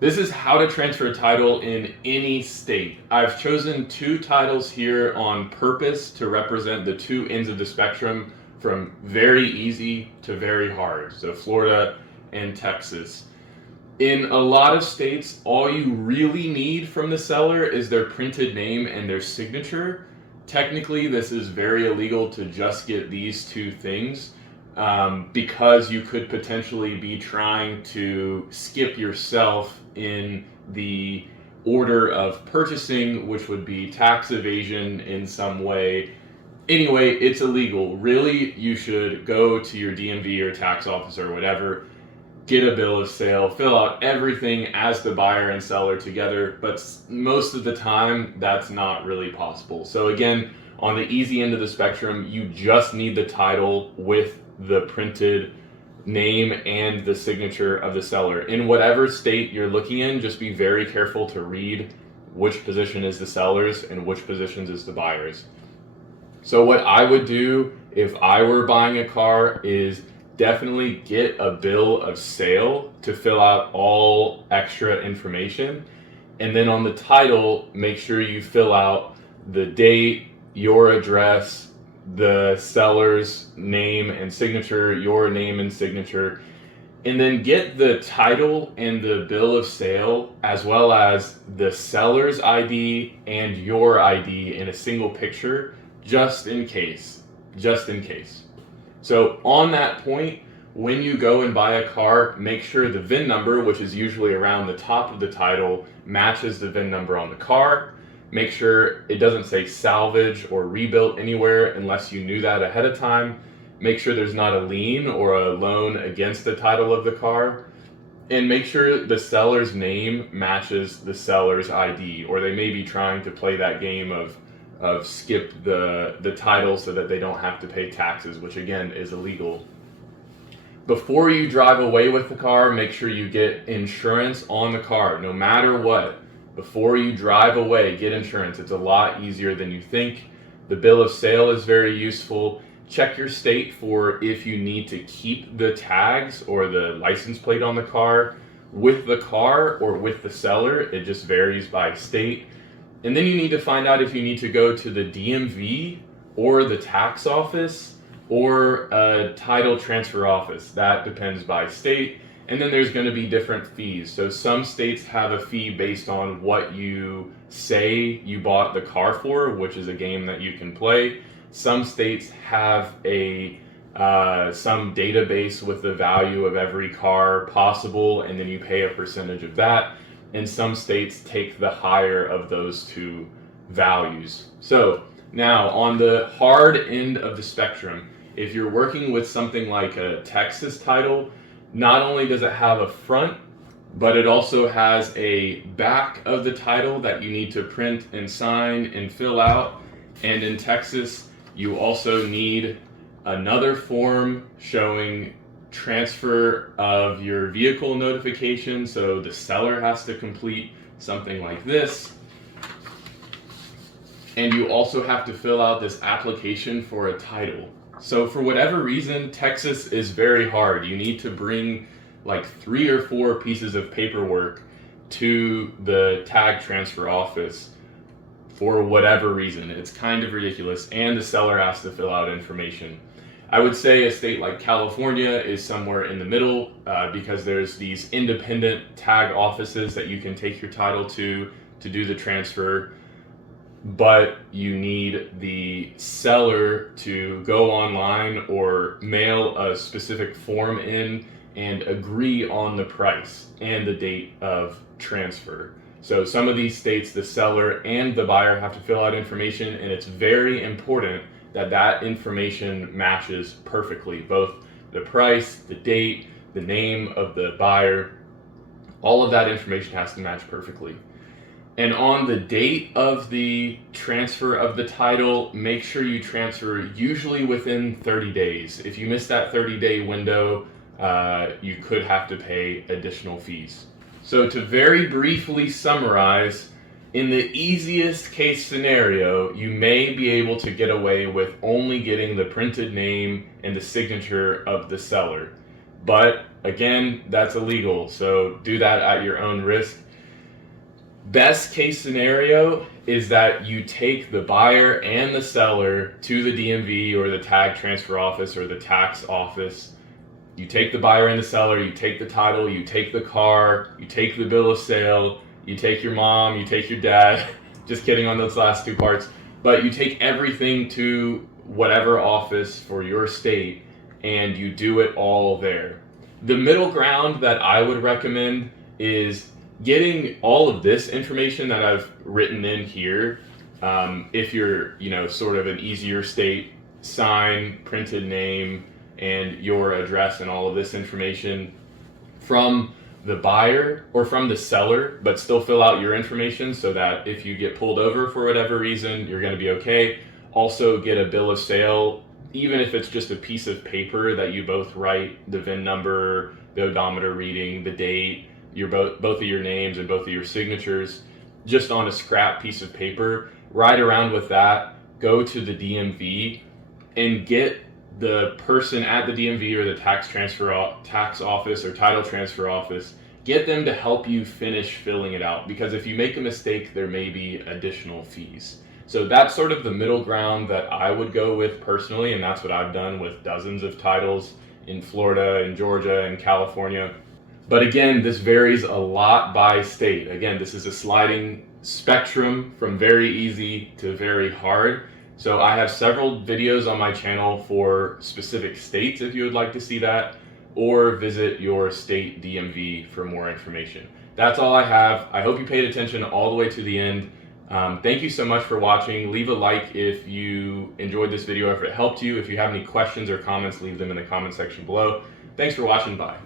This is how to transfer a title in any state. I've chosen two titles here on purpose to represent the two ends of the spectrum from very easy to very hard. So Florida and Texas. In a lot of states, all you really need from the seller is their printed name and their signature. Technically, this is very illegal to just get these two things. Because you could potentially be trying to skip yourself in the order of purchasing, which would be tax evasion in some way. Anyway, it's illegal. Really, you should go to your DMV or tax office or whatever, get a bill of sale, fill out everything as the buyer and seller together, but most of the time that's not really possible. So again, on the easy end of the spectrum, you just need the title with the printed name and the signature of the seller. In whatever state you're looking in, just be very careful to read which position is the seller's and which positions is the buyer's. So what I would do if I were buying a car is definitely get a bill of sale to fill out all extra information. And then on the title, make sure you fill out the date, your address, the seller's name and signature, your name and signature, and then get the title and the bill of sale as well as the seller's ID and your ID in a single picture, just in case. So on that point, when you go and buy a car, make sure the VIN number, which is usually around the top of the title, matches the VIN number on the car. Make sure it doesn't say salvage or rebuilt anywhere unless you knew that ahead of time. Make sure there's not a lien or a loan against the title of the car. And make sure the seller's name matches the seller's ID, or they may be trying to play that game of skip the title so that they don't have to pay taxes, which again is illegal. Before you drive away with the car, make sure you get insurance on the car, no matter what. Before you drive away, get insurance. It's a lot easier than you think. The bill of sale is very useful. Check your state for if you need to keep the tags or the license plate on the car with the car or with the seller. It just varies by state. And then you need to find out if you need to go to the DMV or the tax office or a title transfer office. That depends by state. And then there's going to be different fees. So some states have a fee based on what you say you bought the car for, which is a game that you can play. Some states have some database with the value of every car possible, and then you pay a percentage of that. And some states take the higher of those two values. So now on the hard end of the spectrum, if you're working with something like a Texas title, not only does it have a front, but it also has a back of the title that you need to print and sign and fill out. And in Texas, you also need another form showing transfer of your vehicle notification. So the seller has to complete something like this. And you also have to fill out this application for a title. So for whatever reason, Texas is very hard. You need to bring like 3 or 4 pieces of paperwork to the tag transfer office for whatever reason. It's kind of ridiculous, and the seller has to fill out information. I would say a state like California is somewhere in the middle because there's these independent tag offices that you can take your title to do the transfer. But you need the seller to go online or mail a specific form in and agree on the price and the date of transfer. So some of these states, the seller and the buyer have to fill out information, and it's very important that that information matches perfectly. Both the price, the date, the name of the buyer, all of that information has to match perfectly. And on the date of the transfer of the title, make sure you transfer usually within 30 days. If you miss that 30-day window, you could have to pay additional fees. So to very briefly summarize, in the easiest case scenario, you may be able to get away with only getting the printed name and the signature of the seller. But again, that's illegal, so do that at your own risk. Best case scenario is that you take the buyer and the seller to the DMV or the tag transfer office or the tax office. You take the buyer and the seller, you take the title, you take the car, you take the bill of sale, you take your mom, you take your dad. Just kidding on those last two parts. But you take everything to whatever office for your state and you do it all there. The middle ground that I would recommend is getting all of this information that I've written in here. If you're, sort of an easier state, sign, printed name, and your address and all of this information from the buyer or from the seller, but still fill out your information so that if you get pulled over for whatever reason, you're going to be okay. Also get a bill of sale, even if it's just a piece of paper that you both write the VIN number, the odometer reading, the date, both of your names and both of your signatures, just on a scrap piece of paper. Ride around with that, go to the DMV and get the person at the DMV or the tax office or title transfer office, get them to help you finish filling it out, because if you make a mistake, there may be additional fees. So that's sort of the middle ground that I would go with personally, and that's what I've done with dozens of titles in Florida, in Georgia, and California. But again, this varies a lot by state. Again, this is a sliding spectrum from very easy to very hard. So I have several videos on my channel for specific states if you would like to see that, or visit your state DMV for more information. That's all I have. I hope you paid attention all the way to the end. Thank you so much for watching. Leave a like if you enjoyed this video, if it helped you. If you have any questions or comments, leave them in the comment section below. Thanks for watching. Bye.